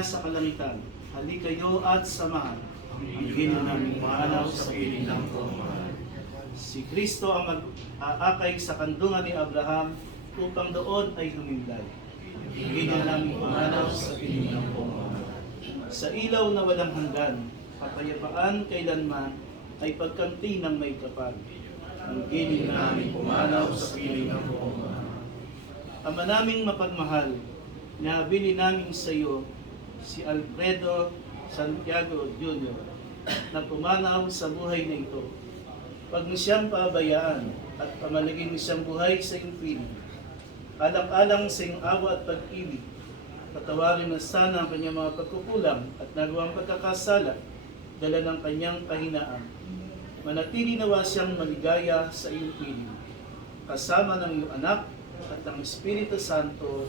Sa kalangitan, halikayo at samahan ang gino naming mahalaw sa piling ng pagmamahal. Si Kristo ang mag-aakay sa kandungan ni Abraham upang doon ay humimlay. Ang gino naming mahalaw sa piling ng pagmamahal. Sa ilaw na walang hanggan, kapayapaan kailanman ay pagkanti ng may kapal. Ang gino naming pumanaw sa piling ng pagmamahal. Ama naming mapagmahal, nabili namin sa iyo si Alfredo Santiago Jr. na pumanaw sa buhay na ito. Huwag mo siyang pabayaan at pamalagin mo siyang buhay sa iyong piling. Alang-alang sa iyong awa at pag-ibig, patawarin mo sana ang kanyang mga pagkukulang at nagawang pagkakasala, dala ng kanyang kahinaan. Manatili nawa siyang maligaya sa iyong piling, kasama ng iyong anak at ng Espiritu Santo,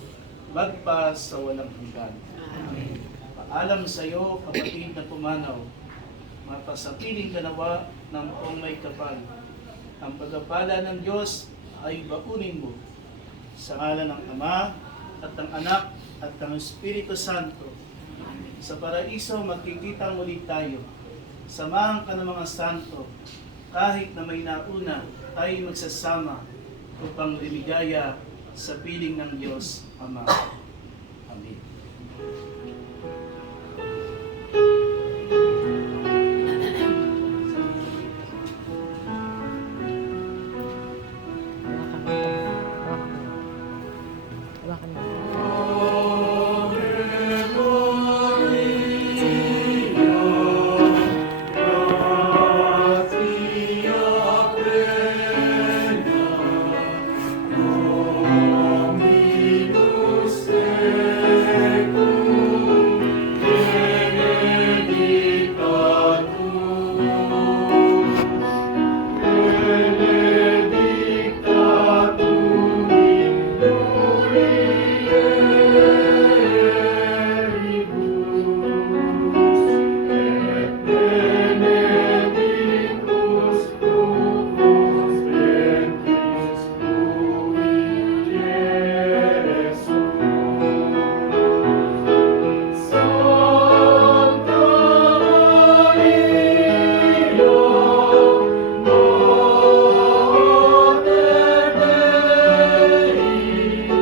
magpa sa walang hanggan. Amen. Paalam sa iyo, kapatid na pumanaw, mapasapiling kanawa ng buong may kapal. Ang pagpapala ng Diyos ay baunin mo sa ngalan ng Ama at ng Anak at ng Espiritu Santo. Sa paraiso magkikita muli tayo. Samahan ka ng mga santo, kahit na may nauna tayo magsasama upang lumigaya sa piling ng Diyos Ama.